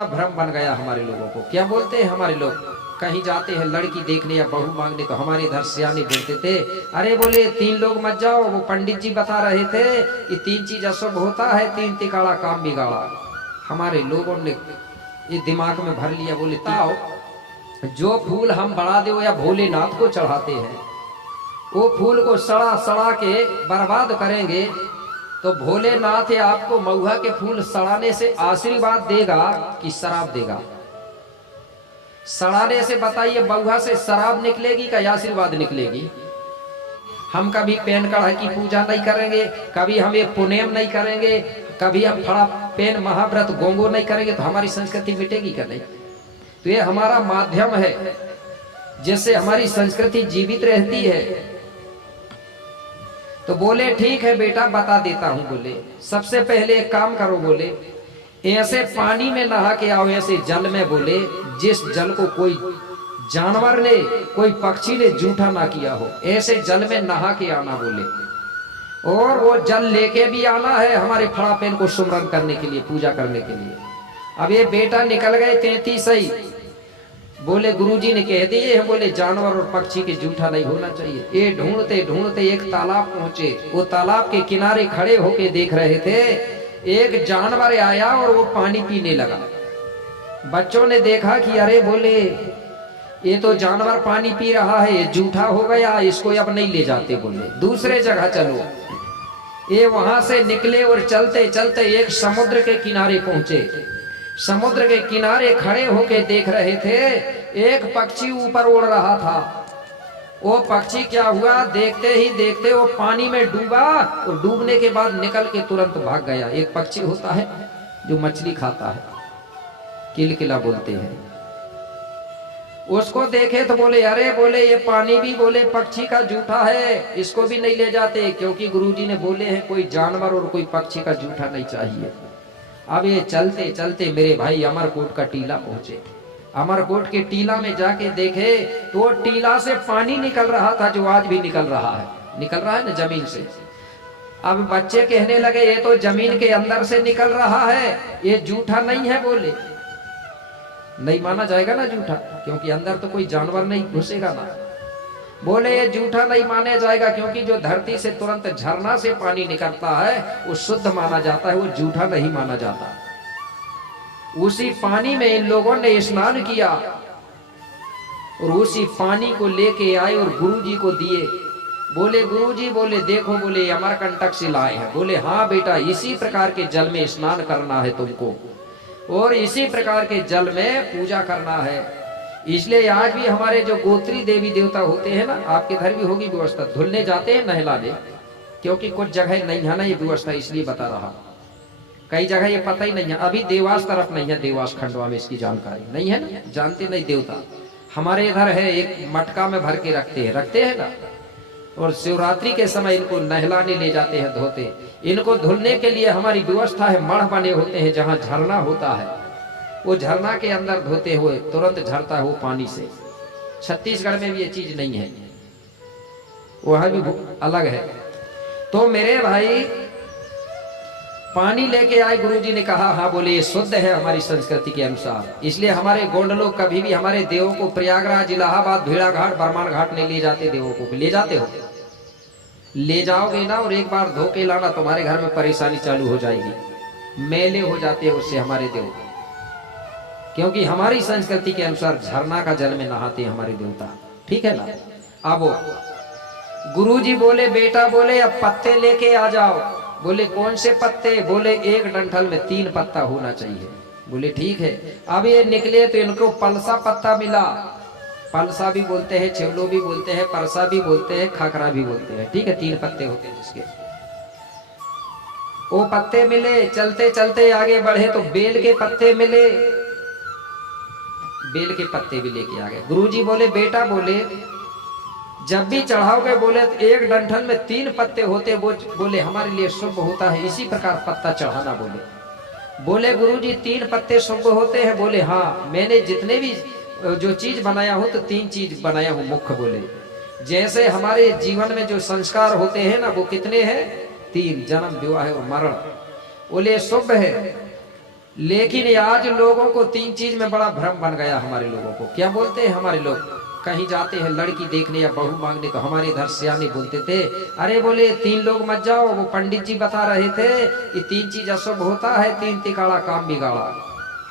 भ्रम बन गया हमारे लोगों को। क्या बोलते हैं हमारे लोग, कहीं जाते हैं लड़की देखने या बहू मांगने तो हमारे इधर सियाने बोलते थे, अरे बोले 3 लोग मत जाओ, वो पंडित जी बता रहे थे कि 3 चीज अशुभ होता है, 3 तिकाड़ा काम बिगाड़ा। हमारे लोगों ने ये दिमाग में भर लिया, बोले ताओ जो फूल हम बड़ा देव या भोलेनाथ को चढ़ाते हैं वो फूल को सड़ा सड़ा के बर्बाद करेंगे तो भोलेनाथ आपको महुआ के फूल सड़ाने से आशीर्वाद देगा कि शराब देगा? सड़ाने से बताइए, महुआ से शराब निकलेगी क्या आशीर्वाद निकलेगी? हम कभी पेन कढ़ा की पूजा नहीं करेंगे, कभी हम ये पुनेम नहीं करेंगे, कभी हम फड़ा पेन महाव्रत गोंगो नहीं करेंगे तो हमारी संस्कृति मिटेगी क्या? नहीं। तो ये हमारा माध्यम है जिससे हमारी संस्कृति जीवित रहती है। तो बोले ठीक है बेटा बता देता हूं। बोले सबसे पहले एक काम करो, बोले ऐसे पानी में नहा के आओ, ऐसे जल में, बोले जिस जल को कोई जानवर ने कोई पक्षी ने जूठा ना किया हो, ऐसे जल में नहा के आना। बोले और वो जल लेके भी आना है हमारे फड़ा पेन को सुमरन करने के लिए, पूजा करने के लिए। अब ये बेटा निकल गए 33 सही। बोले गुरुजी ने कह दिए है, बोले जानवर और पक्षी के जूठा नहीं होना चाहिए। ये ढूंढते ढूंढते एक तालाब पहुंचे। वो तालाब के किनारे खड़े होके देख रहे थे, एक जानवर आया और वो पानी पीने लगा। बच्चों ने देखा कि अरे बोले ये तो जानवर पानी पी रहा है, ये जूठा हो गया, इसको अब नहीं ले जाते, बोले दूसरे जगह चलो। ये वहां से निकले और चलते चलते एक समुद्र के किनारे पहुंचे। समुद्र के किनारे खड़े होके देख रहे थे, एक पक्षी ऊपर उड़ रहा था। वो पक्षी क्या हुआ, देखते ही देखते वो पानी में डूबा और डूबने के बाद निकल के तुरंत भाग गया। एक पक्षी होता है जो मछली खाता है, किलकिला बोलते हैं। उसको देखे तो बोले अरे बोले ये पानी भी बोले पक्षी का जूठा है, इसको भी नहीं ले जाते, क्योंकि गुरुजी ने बोले हैं कोई जानवर और कोई पक्षी का जूठा नहीं चाहिए। अब ये चलते चलते मेरे भाई अमरकोट का टीला पहुंचे। अमरकोट के टीला में जाके देखे तो टीला से पानी निकल रहा था, जो आज भी निकल रहा है ना जमीन से। अब बच्चे कहने लगे ये तो जमीन के अंदर से निकल रहा है, ये जूठा नहीं है। बोले नहीं माना जाएगा ना जूठा, क्योंकि अंदर तो कोई जानवर नहीं घुसेगा ना। बोले ये जूठा नहीं माना जाएगा, क्योंकि जो धरती से तुरंत झरना से पानी निकलता है वो शुद्ध माना जाता है, वो जूठा नहीं माना जाता। उसी पानी में इन लोगों ने स्नान किया और उसी पानी को लेके आए और गुरुजी को दिए। बोले गुरुजी बोले देखो बोले अमरकंटक से लाए हैं। बोले हाँ बेटा, इसी प्रकार के जल में स्नान करना है तुमको और इसी प्रकार के जल में पूजा करना है। इसलिए आज भी हमारे जो गोत्री देवी देवता होते हैं ना, आपके घर भी होगी व्यवस्था, धुलने जाते हैं नहलाने, क्योंकि कुछ जगह नहीं है ना ये व्यवस्था, इसलिए बता रहा। कई जगह ये पता ही नहीं है, अभी देवास तरफ नहीं है, देवास खंडवा में इसकी जानकारी नहीं है ना, जानते नहीं देवता। हमारे इधर है, एक मटका में भर के रखते हैं ना, और शिवरात्रि के समय इनको नहलाने ले जाते हैं, धोते। इनको धुलने के लिए हमारी व्यवस्था है, मढ़ बने होते हैं जहाँ झरना होता है, वो झरना के अंदर धोते हुए तुरंत झरता है वो पानी से। छत्तीसगढ़ में भी ये चीज नहीं है, वह भी अलग है। तो मेरे भाई पानी लेके आए, गुरुजी ने कहा हाँ बोले ये शुद्ध है हमारी संस्कृति के अनुसार। इसलिए हमारे गोंड लोग कभी भी हमारे देवों को प्रयागराज, इलाहाबाद, भेड़ाघाट, बरमान घाट नहीं ले जाते। देवों को ले जाते हो, ले जाओगे ना और एक बार धो के लाना, तुम्हारे घर में परेशानी चालू हो जाएगी, मेले हो जाते हैं उससे हमारे देव। क्योंकि हमारी संस्कृति के अनुसार झरना का जल में नहाते हैं हमारे देवता, ठीक है ना। अब गुरुजी बोले बेटा बोले अब पत्ते लेके आ जाओ। बोले कौन से पत्ते? बोले एक डंठल में 3 पत्ता होना चाहिए। बोले ठीक है। अब ये निकले तो इनको पलसा पत्ता मिला, पलसा भी बोलते हैं, छेवलो भी बोलते हैं, परसा भी बोलते हैं, खाकरा भी बोलते हैं, ठीक है, 3 पत्ते होते हैं जिसके। वो पत्ते मिले, चलते चलते आगे बढ़े तो बेल के पत्ते मिले, बेल के पत्ते भी लेके आ गए। गुरुजी बोले बेटा बोले जब भी चढ़ाओगे बोले तो एक डंठल में 3 पत्ते होते, बोले हमारे लिए शुभ होता है, इसी प्रकार पत्ता चढ़ाना। बोले गुरुजी 3 पत्ते शुभ होते हैं? बोले हाँ, मैंने जितने भी जो चीज बनाया हूं तो 3 चीज बनाया हूं मुख्य। बोले जैसे हमारे जीवन में जो संस्कार होते हैं ना वो कितने हैं? 3, जन्म, विवाह और मरण। बोले शुभ है, लेकिन आज लोगों को तीन चीज में बड़ा भ्रम बन गया हमारे लोगों को। क्या बोलते हैं हमारे लोग, कहीं जाते हैं लड़की देखने या बहू मांगने, तो हमारे इधर सियाने बोलते थे, अरे बोले 3 लोग मत जाओ, वो पंडित जी बता रहे थे ये 3 चीज अशुभ होता है, 3 तिकाड़ा काम बिगाड़ा।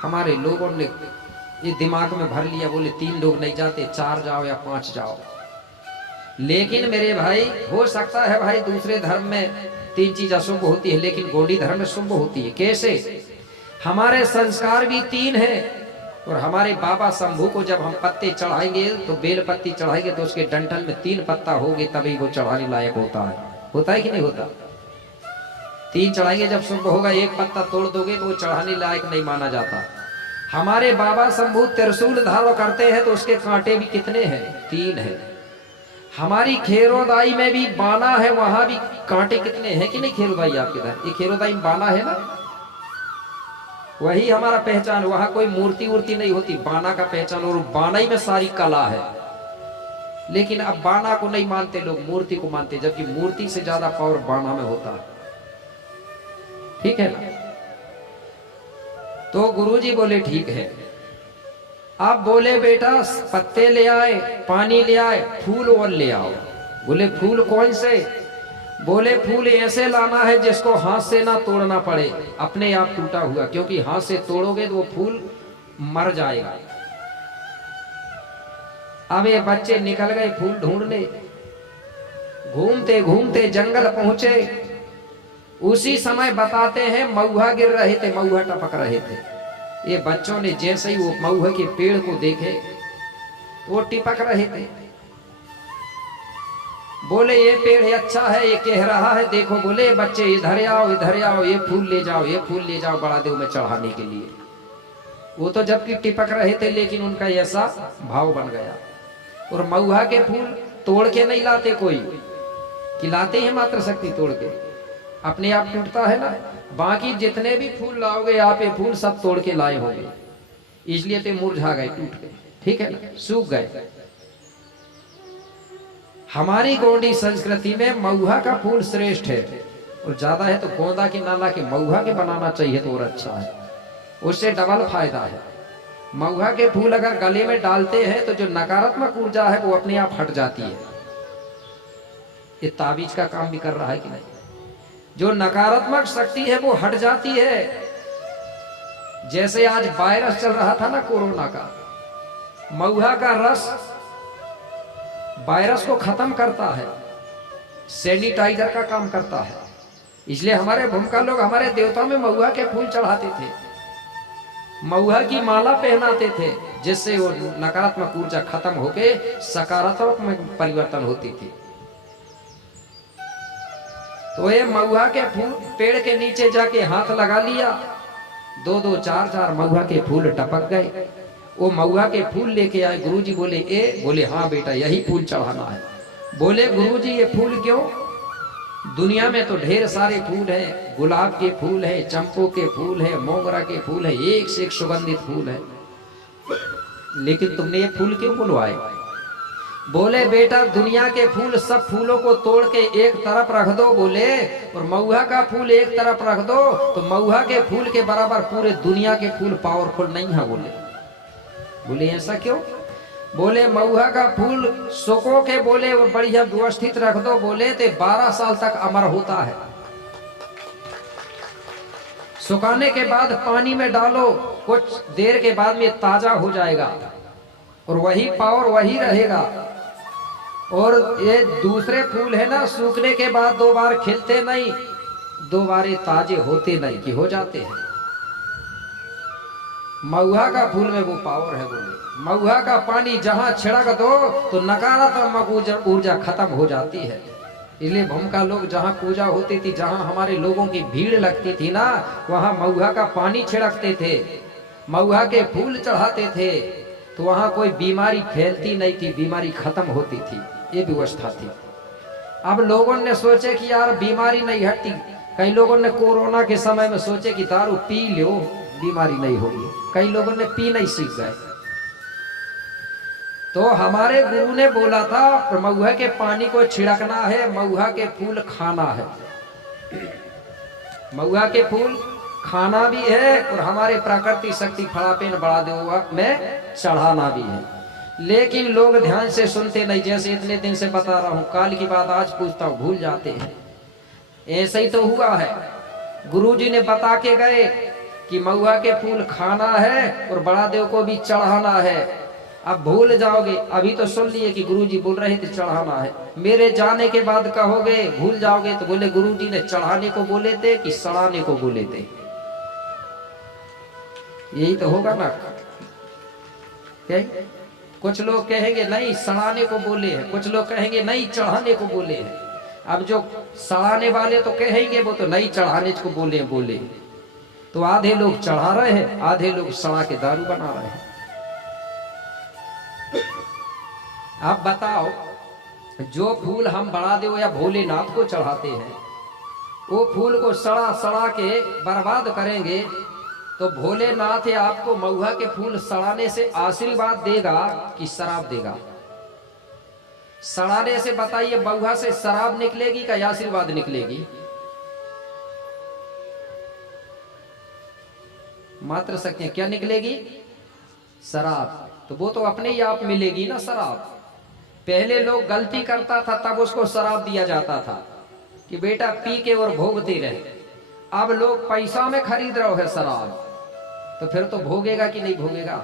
हमारे लोगों ने ये दिमाग में भर लिया, बोले 3 लोग नहीं जाते, 4 जाओ या 5 जाओ। लेकिन मेरे भाई, हो सकता है भाई दूसरे धर्म में 3 चीज अशुभ होती है, लेकिन गौड़ी धर्म में शुभ होती है। कैसे? हमारे संस्कार भी 3 है। और हमारे बाबा शंभू को जब हम पत्ते चढ़ाएंगे, तो बेल पत्ती चढ़ाएंगे तो उसके डंठल में 3 पत्ता होंगे, तभी वो चढ़ाने लायक होता है। होता है कि नहीं होता? 3 चढ़ाएंगे जब शुभ होगा, 1 पत्ता तोड़ दोगे तो वो चढ़ाने लायक नहीं माना जाता। हमारे बाबा शंभू त्रिशूल धारण करते हैं, तो उसके कांटे भी कितने हैं? 3 है। हमारी खेरोदाई में भी बाना है, वहां भी कांटे कितने हैं कि नहीं? खेरोदाई आपके इधर ये खेरोदाई में बाना है ना, वही हमारा पहचान। वहां कोई मूर्ति वूर्ति नहीं होती, बाना का पहचान, और बाना ही में सारी कला है। लेकिन अब बाना को नहीं मानते लोग, मूर्ति को मानते, जबकि मूर्ति से ज्यादा पावर बाना में होता है। ठीक है ना? तो गुरुजी बोले ठीक है। अब बोले बेटा पत्ते ले आए, पानी ले आए, फूल और ले आओ। बोले फूल कौन से? बोले फूल ऐसे लाना है जिसको हाथ से ना तोड़ना पड़े, अपने आप टूटा हुआ, क्योंकि हाथ से तोड़ोगे तो वो फूल मर जाएगा। अब ये बच्चे निकल गए फूल ढूंढने, घूमते घूमते जंगल पहुंचे। उसी समय बताते हैं मऊहा गिर रहे थे, मऊहा टपक रहे थे। ये बच्चों ने जैसे ही वो मऊहा के पेड़ को देखे, वो टिपक रहे थे। बोले ये पेड़ है, अच्छा है, ये कह रहा है, देखो। बोले बच्चे इधर आओ, इधर आओ, ये फूल ले जाओ, ये फूल ले जाओ बड़ा देव में चढ़ाने के लिए। वो तो जबकि टिपक रहे थे, लेकिन उनका ऐसा भाव बन गया। और मऊहा के फूल तोड़ के नहीं लाते कोई, खिलाते हैं मात्र शक्ति तोड़ के, अपने आप टूटता है ना। बाकी जितने भी फूल लाओगे आप, ये फूल सब तोड़ के लाए होंगे, इसलिए तो मुरझा गए, टूट गए। ठीक है ना, सूख गए। हमारी गौड़ी संस्कृति में मऊहा का फूल श्रेष्ठ है, और ज्यादा है तो गोंदा की नाला के मऊहा के बनाना चाहिए तो और अच्छा है, उससे डबल फायदा है। मऊहा के फूल अगर गले में डालते हैं तो जो नकारात्मक ऊर्जा है वो अपने आप हट जाती है। ये ताबीज का काम भी कर रहा है कि नहीं? जो नकारात्मक शक्ति है वो हट जाती है। जैसे आज वायरस चल रहा था ना कोरोना का, मऊहा का रस वायरस को खत्म करता है, सैनिटाइजर का काम करता है। इसलिए हमारे भूमिका लोग हमारे देवताओं में मऊहा के फूल चढ़ाते थे, मऊहा की माला पहनाते थे, जिससे वो नकारात्मक ऊर्जा खत्म होके सकारात्मक में परिवर्तन होती थी। तो ये मऊहा के फूल पेड़ के नीचे जाके हाथ लगा लिया, 2-2 4-4 मऊहा के फूल टपक गए। वो मऊहा के फूल लेके आए। गुरुजी बोले ए? बोले हाँ बेटा यही फूल चढ़ाना है। बोले गुरुजी ये फूल क्यों? दुनिया में तो ढेर सारे फूल हैं, गुलाब के फूल है, चंपो के फूल है, मोगरा के फूल है, एक से एक सुगंधित फूल है, लेकिन तुमने ये फूल क्यों बुलवाए? बोले बेटा दुनिया के फूल सब फूलों को तोड़ के एक तरफ रख दो, बोले, और मऊहा का फूल एक तरफ रख दो, तो मऊहा के फूल के बराबर पूरे दुनिया के फूल पावरफुल नहीं है। बोले ऐसा क्यों? बोले मऊहा का फूल सुखो के, बोले, और बढ़िया व्यवस्थित रख दो, बोले, तो 12 साल तक अमर होता है। सुखाने के बाद पानी में डालो, कुछ देर के बाद में ताजा हो जाएगा, और वही पावर वही रहेगा। और ये दूसरे फूल है ना, सूखने के बाद 2 बार खिलते नहीं, 2 बार ताजे होते नहीं कि हो जाते हैं। मऊहा का फूल में वो पावर है। बोले मऊहा का पानी जहां छिड़क दो तो नकारात्मक ऊर्जा खत्म हो जाती है। इसलिए भूमिका लोग जहां पूजा होती थी, जहां हमारे लोगों की भीड़ लगती थी ना, वहां मऊहा का पानी छिड़कते थे, मऊहा के फूल चढ़ाते थे, तो वहां कोई बीमारी फैलती नहीं थी, बीमारी खत्म होती थी। ये व्यवस्था थी। अब लोगों ने सोचे कि यार बीमारी नहीं हटती। कई लोगों ने कोरोना के समय में सोचे कि दारू पी लो बीमारी नहीं होगी, कई लोगों ने पी नहीं सीख गए। तो हमारे गुरु ने बोला था मऊहा के पानी को छिड़कना है, मऊहा के फूल खाना है। मऊहा के फूल खाना भी है और हमारे प्राकृतिक शक्ति फड़ापे न बढ़ा देगा में चढ़ाना भी है। लेकिन लोग ध्यान से सुनते नहीं। जैसे इतने दिन से बता रहा हूं, काल की बात आज पूछता हूं, भूल जाते हैं। ऐसा ही तो हुआ है। गुरुजी ने बता के गए कि महुआ के फूल खाना है और बड़ा देव को भी चढ़ाना है। अब भूल जाओगे। अभी तो सुन लिए कि गुरुजी बोल रहे थे चढ़ाना है, मेरे जाने के बाद कहोगे भूल जाओगे तो बोले गुरुजी ने चढ़ाने को बोले थे कि सड़ाने को बोले थे। यही तो होगा ना। कुछ लोग कहेंगे नहीं सड़ाने को बोले हैं, कुछ लोग कहेंगे नहीं चढ़ाने को बोले हैं। अब जो सड़ाने वाले तो कहेंगे वो तो नहीं चढ़ाने को बोले। तो आधे लोग चढ़ा रहे हैं, आधे लोग सड़ा के दारू बना रहे हैं। आप बताओ, जो फूल हम बड़ा देव या भोलेनाथ को चढ़ाते हैं, वो फूल को सड़ा सड़ा के बर्बाद करेंगे तो भोलेनाथ या आपको महुआ के फूल सड़ाने से आशीर्वाद देगा कि शराब देगा? सड़ाने से बताइए, महुआ से शराब निकलेगी का आशीर्वाद निकलेगी? मात्र सकते हैं क्या निकलेगी? शराब। तो वो तो अपने ही आप मिलेगी ना शराब। पहले लोग गलती करता था तब उसको शराब दिया जाता था कि बेटा पी के और भोगते रहे। अब लोग पैसा में खरीद रहे हो है शराब, तो फिर तो भोगेगा कि नहीं भोगेगा?